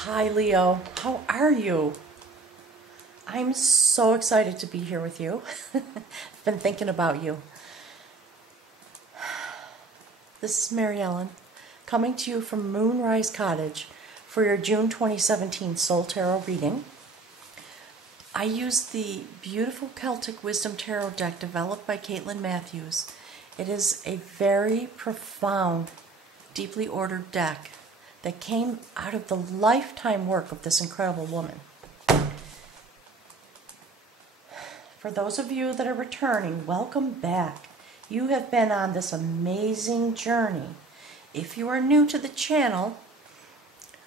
Hi Leo, how are you? I'm so excited to be here with you. I've been thinking about you. This is Mary Ellen, coming to you from Moonrise Cottage for your June 2017 Soul Tarot reading. I used the beautiful Celtic Wisdom Tarot deck developed by Caitlin Matthews. It is a very profound, deeply ordered deck that came out of the lifetime work of this incredible woman. For those of you that are returning, welcome back. You have been on this amazing journey. If you are new to the channel,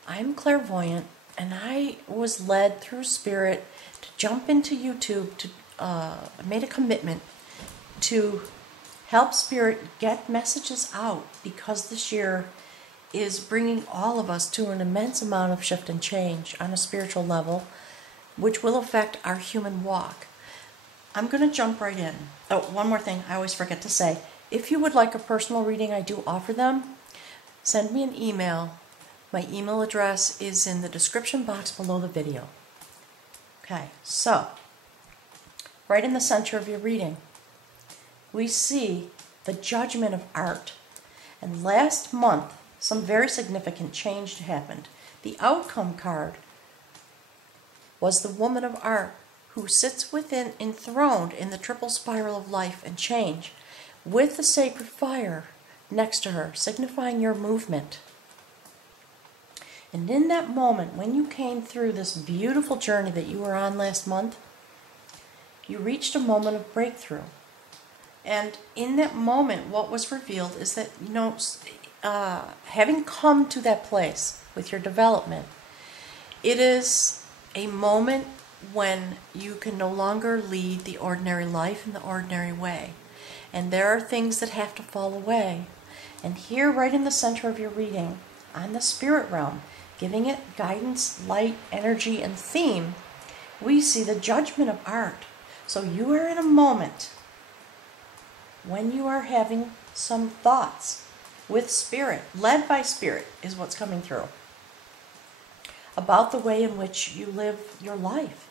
I'm clairvoyant, and I was led through Spirit to jump into YouTube. I made a commitment to help Spirit get messages out, because this year is bringing all of us to an immense amount of shift and change on a spiritual level, which will affect our human walk. I'm going to jump right in. Oh, one more thing I always forget to say. If you would like a personal reading, I do offer them. Send me an email. My email address is in the description box below the video. Okay, so right in the center of your reading, we see the Judgment of Art. And last month, some very significant change happened. The outcome card was the Woman of Art, who sits within, enthroned in the triple spiral of life and change, with the sacred fire next to her, signifying your movement. And in that moment, when you came through this beautiful journey that you were on last month, you reached a moment of breakthrough. And in that moment, what was revealed is that, having come to that place with your development, it is a moment when you can no longer lead the ordinary life in the ordinary way. And there are things that have to fall away. And here, right in the center of your reading, on the spirit realm, giving it guidance, light, energy, and theme, we see the Judgment of Art. So you are in a moment when you are having some thoughts with Spirit, led by Spirit is what's coming through, about the way in which you live your life,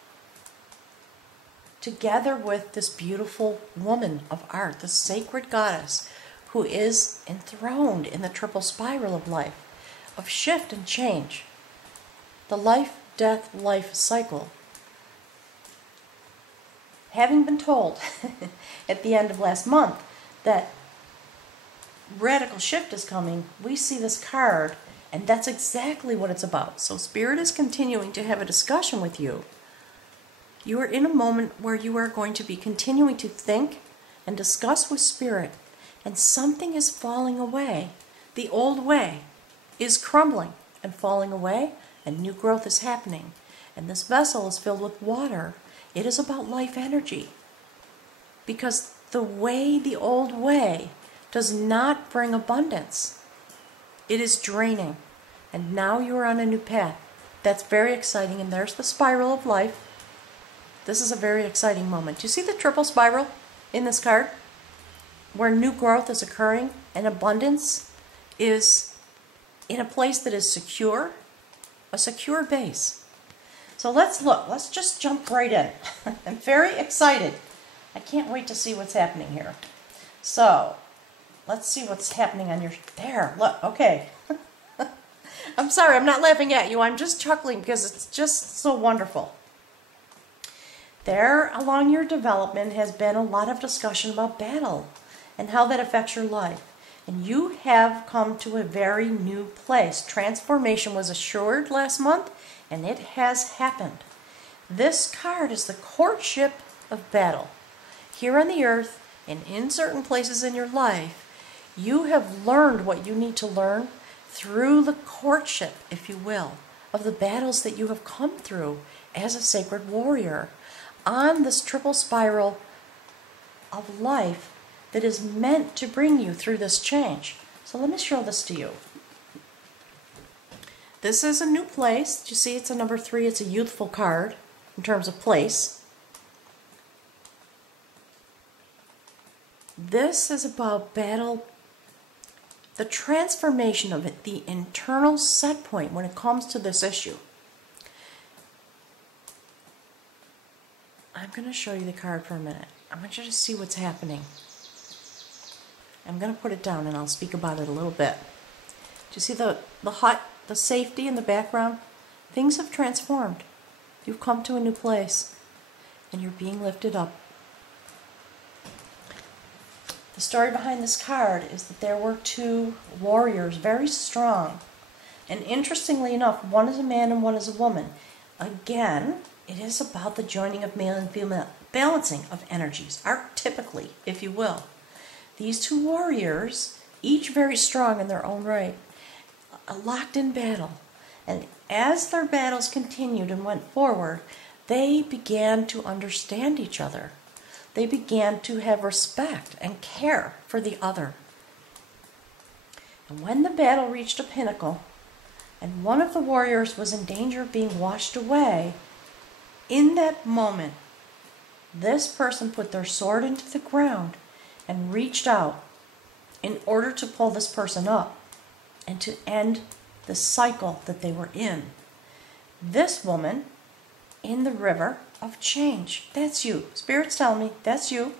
together with this beautiful Woman of Art, the sacred goddess who is enthroned in the triple spiral of life, of shift and change, the life, death, life cycle. Having been told at the end of last month that radical shift is coming, we see this card, and that's exactly what it's about. So Spirit is continuing to have a discussion with you. You are in a moment where you are going to be continuing to think and discuss with Spirit, and something is falling away. The old way is crumbling and falling away, and new growth is happening. And this vessel is filled with water. It is about life energy. Because the old way does not bring abundance. It is draining. And now you are on a new path. That's very exciting. And there's the spiral of life. This is a very exciting moment. Do you see the triple spiral in this card? Where new growth is occurring and abundance is in a place that is secure, a secure base. So let's look. Let's just jump right in. I'm very excited. I can't wait to see what's happening here. So let's see what's happening on your... There, look, okay. I'm sorry, I'm not laughing at you. I'm just chuckling because it's just so wonderful. There, along your development, has been a lot of discussion about battle and how that affects your life. And you have come to a very new place. Transformation was assured last month, and it has happened. This card is the courtship of battle. Here on the earth and in certain places in your life, you have learned what you need to learn through the courtship, if you will, of the battles that you have come through as a sacred warrior on this triple spiral of life that is meant to bring you through this change. So let me show this to you. This is a new place. You see it's a number 3. It's a youthful card in terms of place. This is about battle, the transformation of it, the internal set point when it comes to this issue. I'm going to show you the card for a minute. I want you to see what's happening. I'm going to put it down and I'll speak about it a little bit. Do you see the safety in the background? Things have transformed. You've come to a new place and you're being lifted up. The story behind this card is that there were two warriors, very strong. And interestingly enough, one is a man and one is a woman. Again, it is about the joining of male and female, balancing of energies, archetypically, if you will. These two warriors, each very strong in their own right, locked in battle. And as their battles continued and went forward, they began to understand each other. They began to have respect and care for the other. And when the battle reached a pinnacle, and one of the warriors was in danger of being washed away, in that moment, this person put their sword into the ground and reached out in order to pull this person up and to end the cycle that they were in. This woman in the river of change. That's you. Spirit's telling me that's you.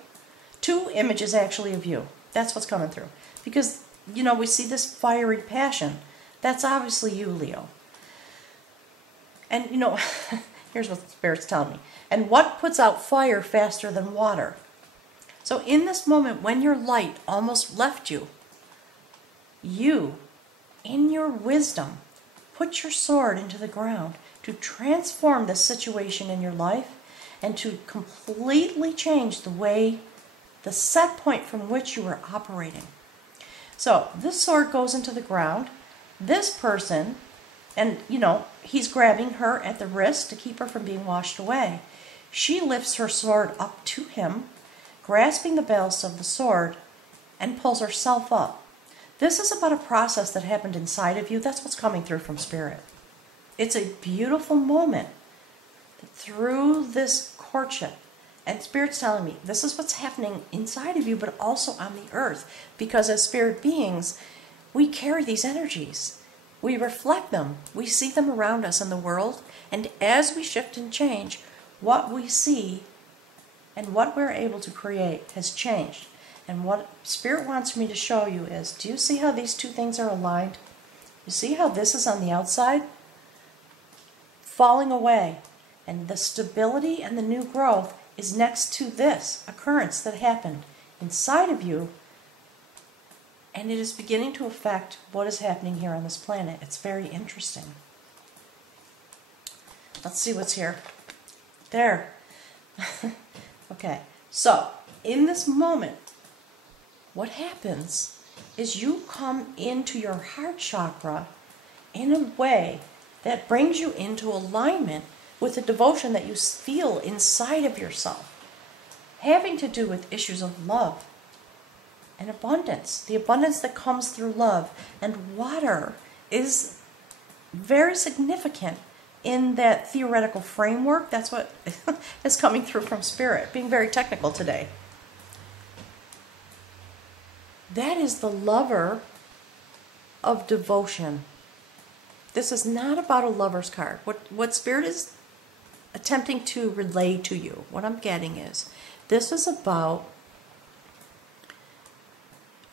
Two images actually of you. That's what's coming through. Because, you know, we see this fiery passion. That's obviously you, Leo. And, you know, here's what Spirit's telling me. And what puts out fire faster than water? So in this moment, when your light almost left you, you, in your wisdom, put your sword into the ground to transform this situation in your life and to completely change the way, the set point from which you were operating. So this sword goes into the ground. This person, and you know, he's grabbing her at the wrist to keep her from being washed away. She lifts her sword up to him, grasping the ballast of the sword, and pulls herself up. This is about a process that happened inside of you. That's what's coming through from Spirit. It's a beautiful moment through this courtship. And Spirit's telling me this is what's happening inside of you, but also on the earth. Because as spirit beings, we carry these energies. We reflect them. We see them around us in the world. And as we shift and change, what we see and what we're able to create has changed. And what Spirit wants me to show you is, do you see how these two things are aligned? You see how this is on the outside? Falling away. And the stability and the new growth is next to this occurrence that happened inside of you. And it is beginning to affect what is happening here on this planet. It's very interesting. Let's see what's here. There. Okay. So, in this moment, what happens is you come into your heart chakra in a way that brings you into alignment with the devotion that you feel inside of yourself, having to do with issues of love and abundance, the abundance that comes through love. And water is very significant in that theoretical framework. That's what is coming through from Spirit, being very technical today. That is the lover of devotion. This is not about a lover's card. What Spirit is attempting to relay to you, what I'm getting is, this is about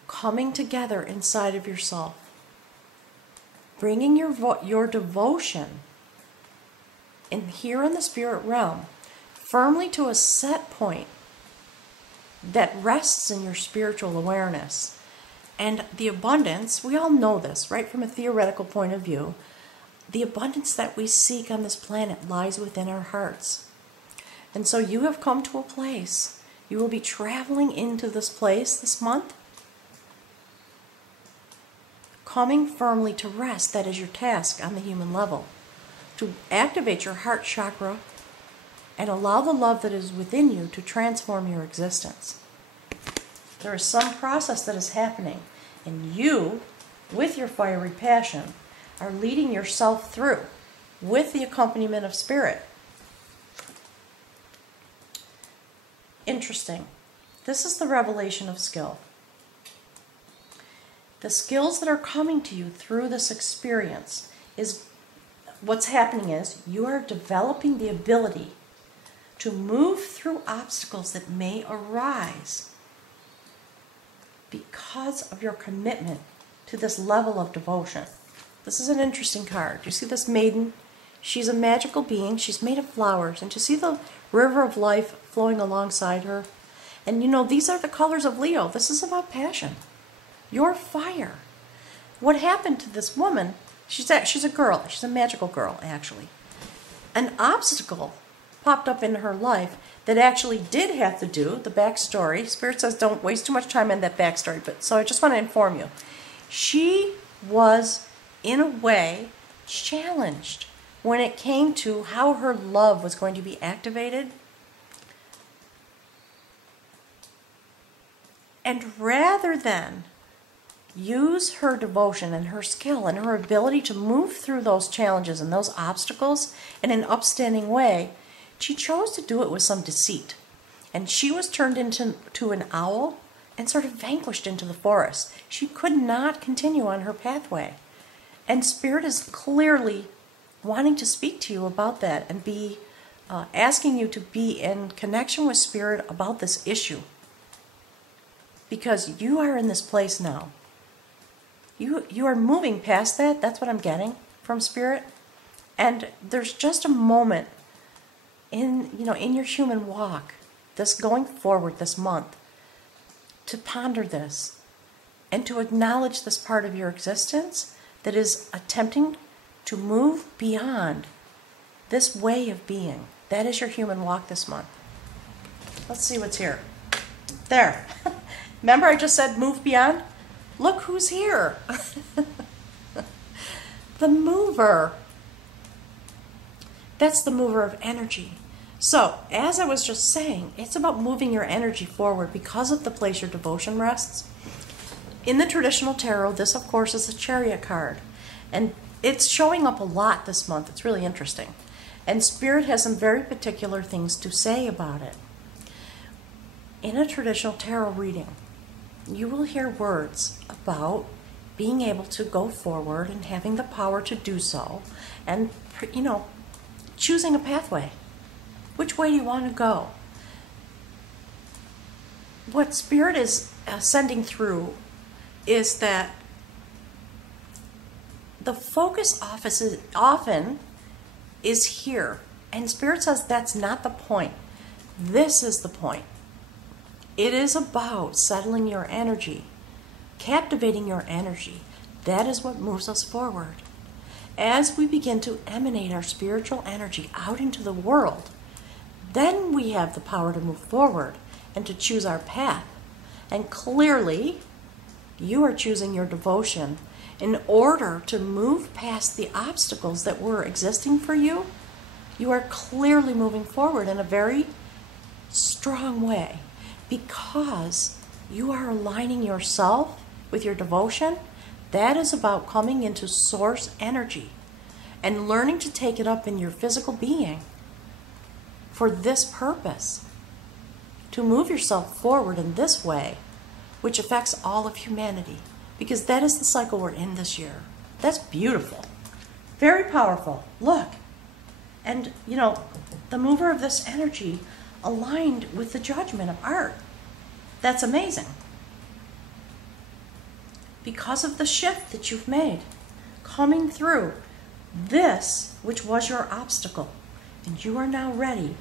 coming together inside of yourself, bringing your devotion in here in the spirit realm firmly to a set point that rests in your spiritual awareness. And the abundance, we all know this, right, from a theoretical point of view, the abundance that we seek on this planet lies within our hearts. And so you have come to a place, you will be traveling into this place this month, coming firmly to rest. That is your task on the human level, to activate your heart chakra and allow the love that is within you to transform your existence. There is some process that is happening, and you, with your fiery passion, are leading yourself through with the accompaniment of Spirit. Interesting. This is the revelation of skill. The skills that are coming to you through this experience is, what's happening is, you are developing the ability to move through obstacles that may arise because of your commitment to this level of devotion. This is an interesting card. You see this maiden? She's a magical being. She's made of flowers. And you see the river of life flowing alongside her? And you know, these are the colors of Leo. This is about passion. Your fire. What happened to this woman? She's a girl. She's a magical girl, actually. An obstacle popped up in her life that actually did have to do, the backstory. Spirit says don't waste too much time on that backstory, but so I just want to inform you. She was, in a way, challenged when it came to how her love was going to be activated. And rather than use her devotion and her skill and her ability to move through those challenges and those obstacles in an upstanding way, she chose to do it with some deceit. And she was turned into an owl and sort of vanquished into the forest. She could not continue on her pathway. And Spirit is clearly wanting to speak to you about that and be asking you to be in connection with Spirit about this issue. Because you are in this place now. You are moving past that. That's what I'm getting from Spirit. And there's just a moment in your human walk, this going forward this month, to ponder this and to acknowledge this part of your existence that is attempting to move beyond this way of being. That is your human walk this month. Let's see what's here. There. Remember I just said move beyond? Look who's here. The mover. That's the mover of energy. So, as I was just saying, it's about moving your energy forward because of the place your devotion rests. In the traditional tarot, this of course is a Chariot card. And it's showing up a lot this month. It's really interesting. And Spirit has some very particular things to say about it. In a traditional tarot reading, you will hear words about being able to go forward and having the power to do so and, choosing a pathway. Which way do you want to go? What Spirit is sending through is that the focus often is here. And Spirit says that's not the point. This is the point. It is about settling your energy, captivating your energy. That is what moves us forward. As we begin to emanate our spiritual energy out into the world, then we have the power to move forward and to choose our path. And clearly, you are choosing your devotion in order to move past the obstacles that were existing for you. You are clearly moving forward in a very strong way because you are aligning yourself with your devotion. That is about coming into source energy and learning to take it up in your physical being for this purpose, to move yourself forward in this way, which affects all of humanity, because that is the cycle we're in this year. That's beautiful. Very powerful. Look. And, the mover of this energy aligned with the judgment of art. That's amazing. Because of the shift that you've made, coming through this, which was your obstacle, and you are now ready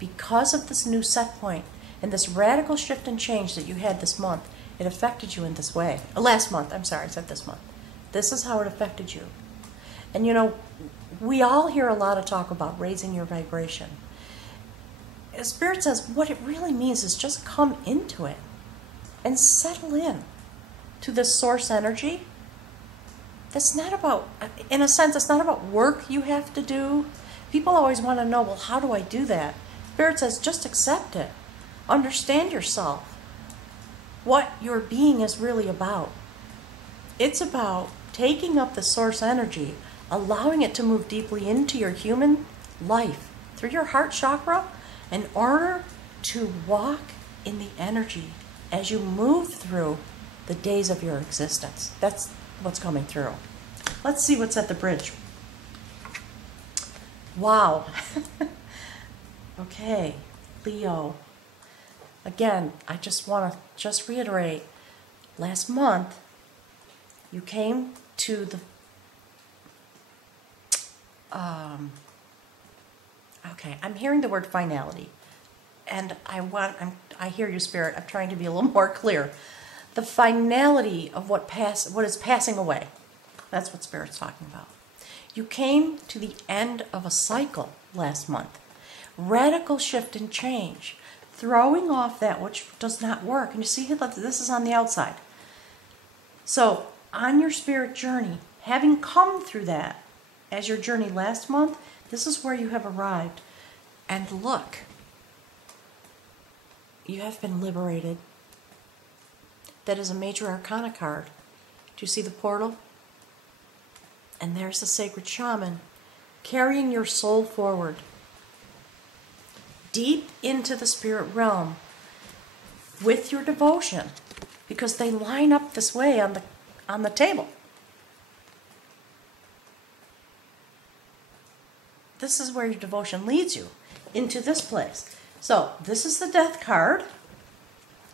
because of this new set point and this radical shift and change that you had this month. It affected you in this way. Last month, I'm sorry, I said this month. This is how it affected you. And we all hear a lot of talk about raising your vibration. Spirit says what it really means is just come into it and settle in to this source energy. That's not about, in a sense, it's not about work you have to do. People always want to know, well, how do I do that? Spirit says just accept it. Understand yourself. What your being is really about. It's about taking up the source energy, allowing it to move deeply into your human life through your heart chakra in order to walk in the energy as you move through the days of your existence. That's what's coming through. Let's see what's at the bridge. Wow. Okay, Leo. Again, I just want to reiterate, last month you came to the okay, I'm hearing the word finality. And I hear you, Spirit. I'm trying to be a little more clear. The finality of what is passing away. That's what Spirit's talking about. You came to the end of a cycle last month. Radical shift and change. Throwing off that which does not work. And you see that this is on the outside. So, on your spirit journey, having come through that as your journey last month, this is where you have arrived. And look, you have been liberated. That is a major arcana card. Do you see the portal? And there's the sacred shaman carrying your soul forward, deep into the spirit realm with your devotion, because they line up this way on the table. This is where your devotion leads you, into this place. So, this is the death card.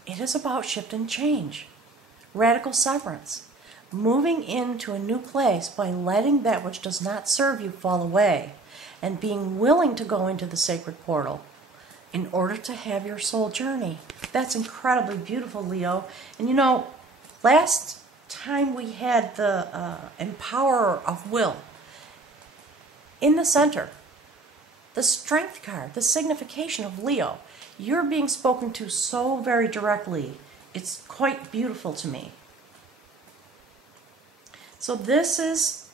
It is about shift and change, radical severance, moving into a new place by letting that which does not serve you fall away, and being willing to go into the sacred portal in order to have your soul journey. That's incredibly beautiful, Leo. And you know, last time we had the Empowerer of Will, in the center, the Strength card, the signification of Leo. You're being spoken to so very directly. It's quite beautiful to me. So this is,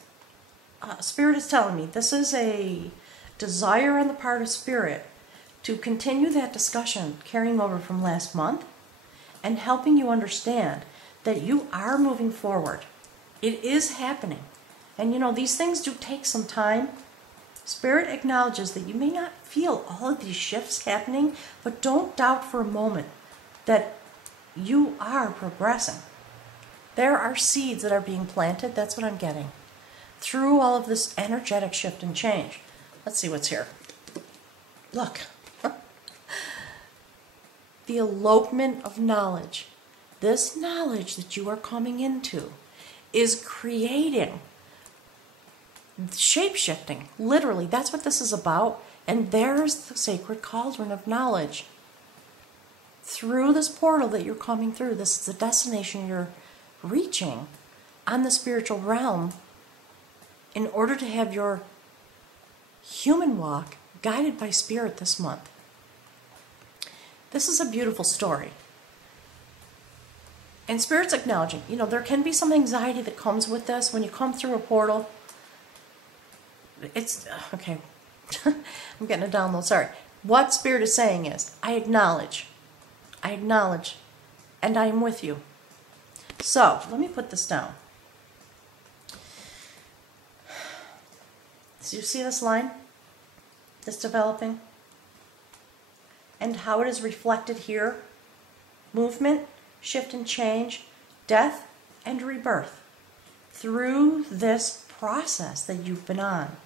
Spirit is telling me, this is a desire on the part of Spirit to continue that discussion carrying over from last month and helping you understand that you are moving forward. It is happening. And you know, these things do take some time. Spirit acknowledges that you may not feel all of these shifts happening, but don't doubt for a moment that you are progressing. There are seeds that are being planted, that's what I'm getting, through all of this energetic shift and change. Let's see what's here. Look. The elopement of knowledge. This knowledge that you are coming into is creating shape-shifting. Literally, that's what this is about. And there's the sacred cauldron of knowledge. Through this portal that you're coming through, this is the destination you're reaching on the spiritual realm in order to have your human walk guided by Spirit this month. This is a beautiful story. And Spirit's acknowledging, you know, there can be some anxiety that comes with this when you come through a portal. It's, okay, I'm getting a download, sorry. What Spirit is saying is, I acknowledge, and I am with you. So, let me put this down. So you see this line that's developing? And how it is reflected here? Movement, shift and change, death and rebirth. Through this process that you've been on.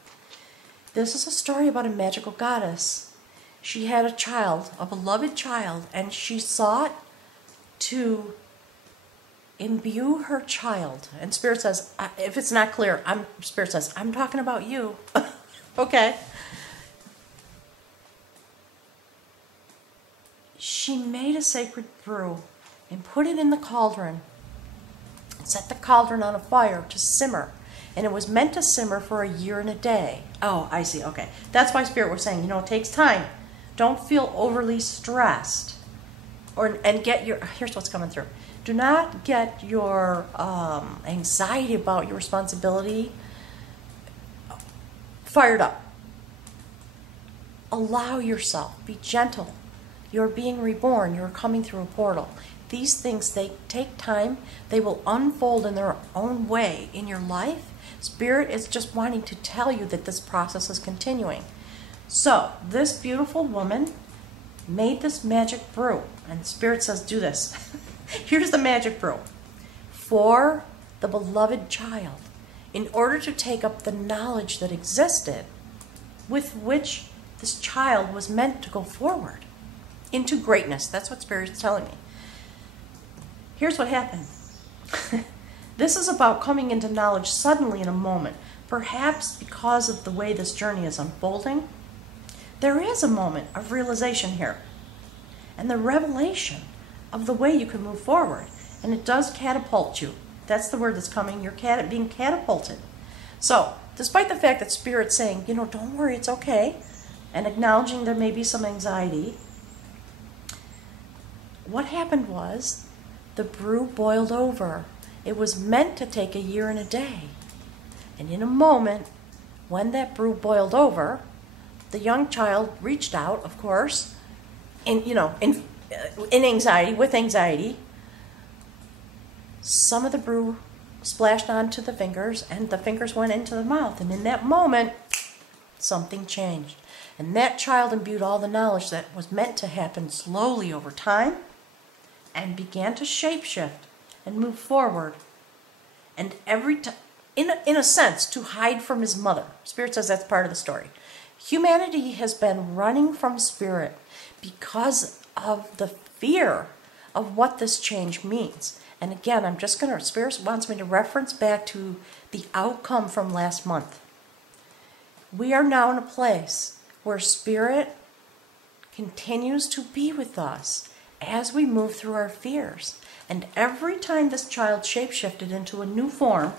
This is a story about a magical goddess. She had a child, a beloved child, and she sought to imbue her child. And Spirit says, if it's not clear, Spirit says, I'm talking about you. Okay. She made a sacred brew and put it in the cauldron. Set the cauldron on a fire to simmer. And it was meant to simmer for a year and a day. Oh, I see. Okay. That's why Spirit was saying, you know, it takes time. Don't feel overly stressed. Here's what's coming through. Do not get your anxiety about your responsibility fired up. Allow yourself. Be gentle. You're being reborn. You're coming through a portal. These things, they take time. They will unfold in their own way in your life. Spirit is just wanting to tell you that this process is continuing. So, this beautiful woman made this magic brew. And Spirit says, do this. Here's the magic brew. For the beloved child, in order to take up the knowledge that existed with which this child was meant to go forward into greatness. That's what Spirit is telling me. Here's what happened. This is about coming into knowledge suddenly in a moment. Perhaps because of the way this journey is unfolding, there is a moment of realization here. And the revelation of the way you can move forward. And it does catapult you. That's the word that's coming. You're being catapulted. So, despite the fact that Spirit's saying, don't worry, it's okay, and acknowledging there may be some anxiety, what happened was the brew boiled over. It was meant to take a year and a day. And in a moment, when that brew boiled over, the young child reached out, of course, in anxiety, with anxiety. Some of the brew splashed onto the fingers, and the fingers went into the mouth. And in that moment, something changed. And that child imbued all the knowledge that was meant to happen slowly over time, and began to shapeshift and move forward. And every time, in a sense, to hide from his mother. Spirit says that's part of the story. Humanity has been running from Spirit because of the fear of what this change means. And again, Spirit wants me to reference back to the outcome from last month. We are now in a place where Spirit continues to be with us as we move through our fears. And every time this child shapeshifted into a new form,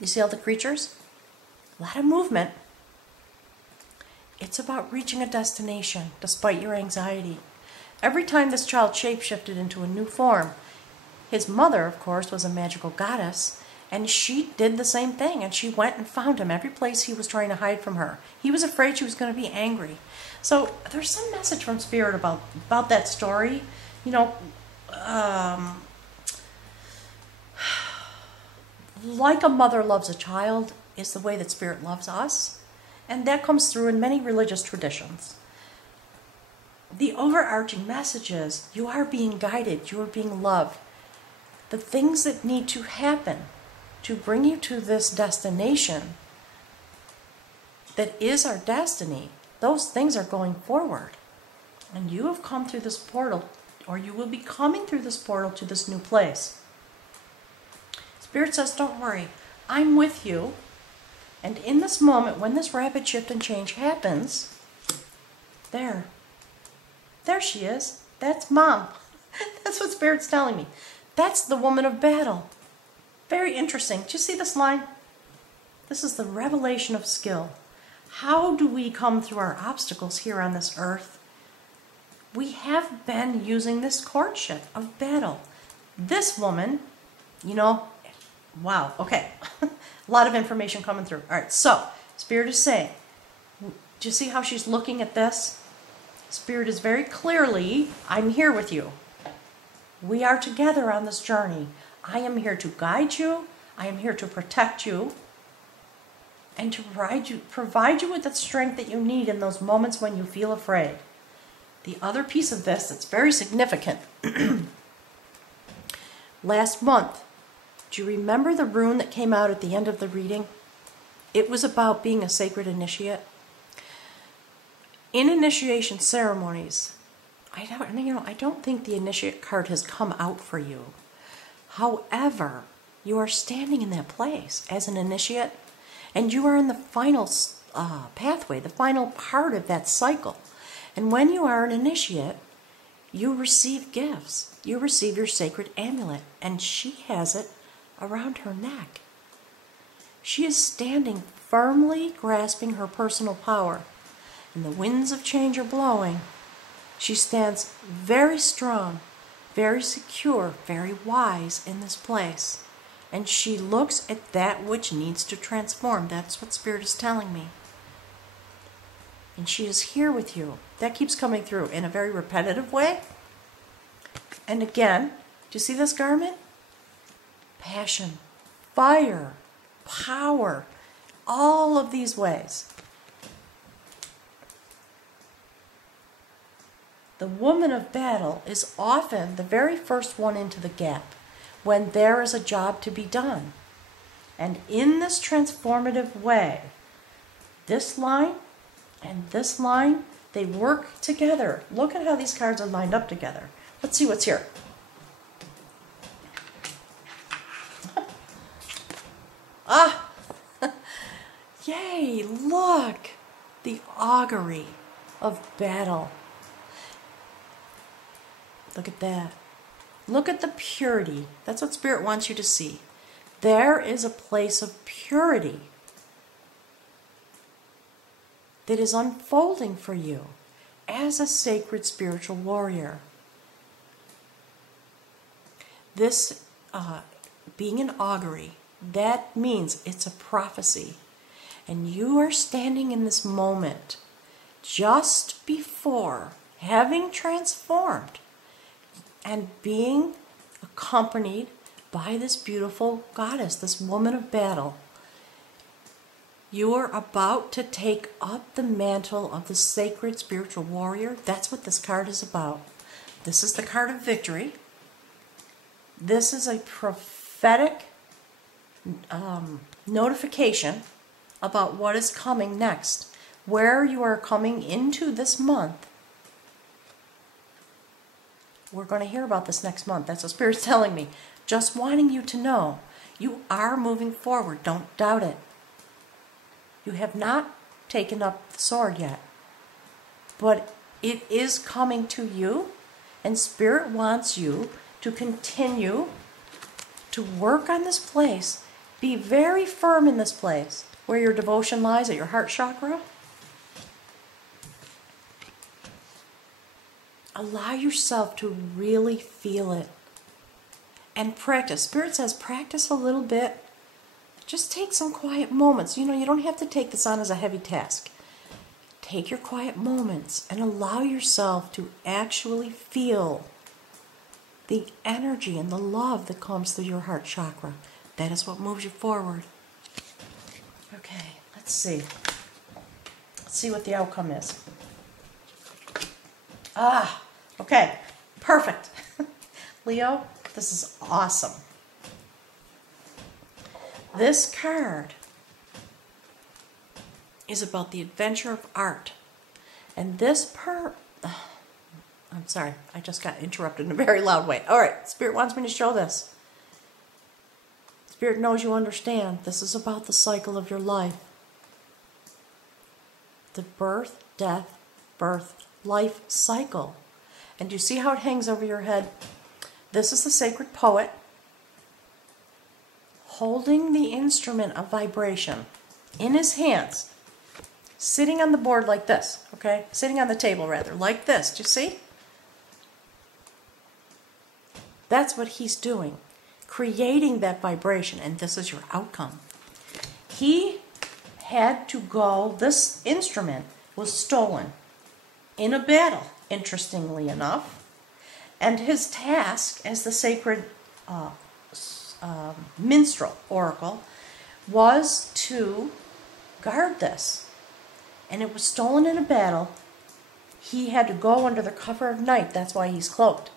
you see all the creatures? A lot of movement. It's about reaching a destination despite your anxiety. Every time this child shapeshifted into a new form, his mother, of course, was a magical goddess, and she did the same thing, and she went and found him every place he was trying to hide from her. He was afraid she was going to be angry. So there's some message from Spirit about that story. Like a mother loves a child is the way that Spirit loves us. And that comes through in many religious traditions. The overarching message is you are being guided, you are being loved. The things that need to happen to bring you to this destination that is our destiny, those things are going forward. And you have come through this portal, or you will be coming through this portal to this new place. Spirit says, don't worry, I'm with you. And in this moment, when this rapid shift and change happens, there she is. That's Mom. That's what Spirit's telling me. That's the woman of battle. Very interesting. Do you see this line? This is the revelation of skill. How do we come through our obstacles here on this earth? We have been using this courtship of battle. This woman, wow, okay. A lot of information coming through. All right, so Spirit is saying, do you see how she's looking at this? Spirit is very clearly, I'm here with you. We are together on this journey. I am here to guide you. I am here to protect you. And to provide you with the strength that you need in those moments when you feel afraid. The other piece of this that's very significant. Last month, do you remember the rune that came out at the end of the reading? It was about being a sacred initiate. In initiation ceremonies, I don't think the initiate card has come out for you. However, you are standing in that place as an initiate, and you are in the final pathway, the final part of that cycle. And when you are an initiate, you receive gifts. You receive your sacred amulet, and she has it around her neck. She is standing firmly grasping her personal power, and the winds of change are blowing. She stands very strong, very secure, very wise in this place. And she looks at that which needs to transform. That's what Spirit is telling me. And she is here with you. That keeps coming through in a very repetitive way. And again, do you see this garment? Passion, fire, power, all of these ways. The woman of battle is often the very first one into the gap when there is a job to be done. And in this transformative way, this line And this line, they work together. Look at how these cards are lined up together. Let's see what's here. Ah! Yay! Look! The augury of battle. Look at that. Look at the purity. That's what Spirit wants you to see. There is a place of purity that is unfolding for you as a sacred spiritual warrior. This being an augury, that means it's a prophecy. And you are standing in this moment just before having transformed and being accompanied by this beautiful goddess, this woman of battle. You are about to take up the mantle of the sacred spiritual warrior. That's what this card is about. This is the card of victory. This is a prophetic notification about what is coming next, where you are coming into this month. We're going to hear about this next month. That's what Spirit's telling me. Just wanting you to know you are moving forward. Don't doubt it. You have not taken up the sword yet, but it is coming to you, and Spirit wants you to continue to work on this place. Be very firm in this place where your devotion lies, at your heart chakra. Allow yourself to really feel it and practice. Spirit says practice a little bit. Just take some quiet moments. You know, you don't have to take this on as a heavy task. Take your quiet moments and allow yourself to actually feel the energy and the love that comes through your heart chakra. That is what moves you forward. Okay, let's see. Let's see what the outcome is. Ah, okay, perfect. Leo, this is awesome. This card is about the adventure of art. And this I'm sorry, I just got interrupted in a very loud way. All right, Spirit wants me to show this. Spirit knows you understand. This is about the cycle of your life. The birth, death, birth, life cycle. And you see how it hangs over your head? This is the sacred poet holding the instrument of vibration in his hands, sitting on the board like this, okay? Sitting on the table, rather, like this. Do you see? That's what he's doing, creating that vibration, and this is your outcome. He had to go, this instrument was stolen in a battle, interestingly enough, and his task as the sacred minstrel, oracle, was to guard this. And it was stolen in a battle. He had to go under the cover of night, that's why he's cloaked,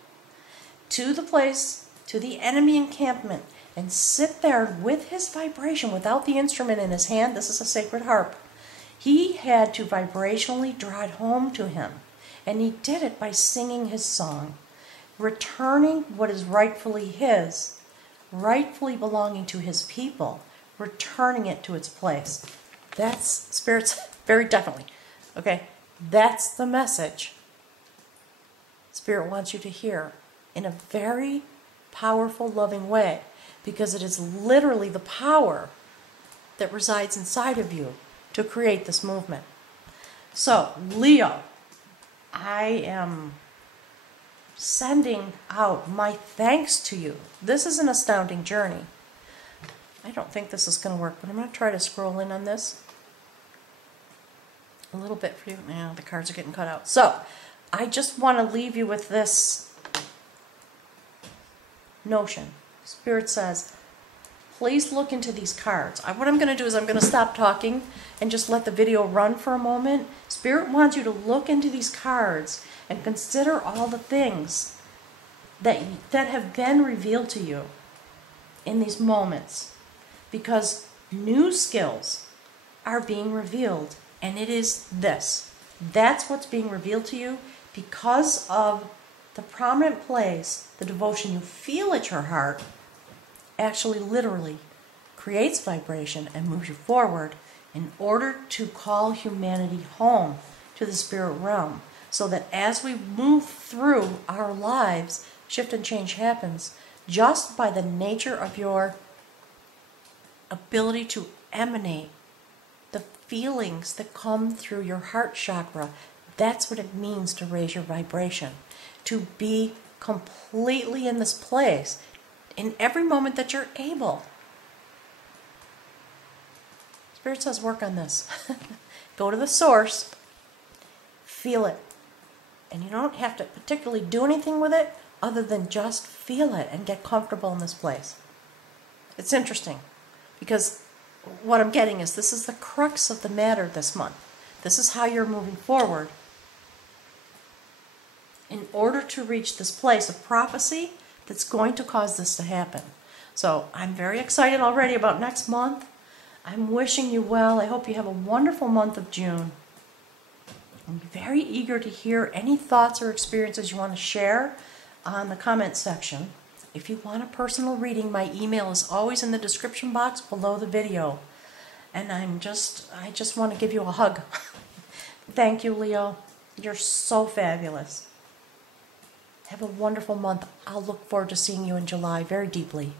to the place, to the enemy encampment, and sit there with his vibration without the instrument in his hand. This is a sacred harp. He had to vibrationally draw it home to him. And he did it by singing his song, returning what is rightfully his, rightfully belonging to his people, returning it to its place. That's Spirit's, very definitely. Okay, that's the message Spirit wants you to hear in a very powerful, loving way, because it is literally the power that resides inside of you to create this movement. So, Leo, I am sending out my thanks to you. This is an astounding journey. I don't think this is going to work, but I'm going to try to scroll in on this a little bit for you. Now the cards are getting cut out. So, I just want to leave you with this notion. Spirit says, please look into these cards. What I'm going to do is I'm going to stop talking and just let the video run for a moment. Spirit wants you to look into these cards and consider all the things that have been revealed to you in these moments, because new skills are being revealed And it is this. That's what's being revealed to you because of the prominent place the devotion you feel at your heart actually literally creates vibration and moves you forward in order to call humanity home to the spirit realm, so that as we move through our lives, shift and change happens just by the nature of your ability to emanate the feelings that come through your heart chakra. That's what it means to raise your vibration, to be completely in this place in every moment that you're able. Spirit says work on this. Go to the source, feel it. And you don't have to particularly do anything with it other than just feel it and get comfortable in this place. It's interesting because what I'm getting is this is the crux of the matter this month. This is how you're moving forward in order to reach this place of prophecy that's going to cause this to happen. So I'm very excited already about next month. I'm wishing you well. I hope you have a wonderful month of June. I'm very eager to hear any thoughts or experiences you want to share on the comment section. If you want a personal reading, my email is always in the description box below the video. And I just want to give you a hug. Thank you, Leo. You're so fabulous. Have a wonderful month. I'll look forward to seeing you in July very deeply.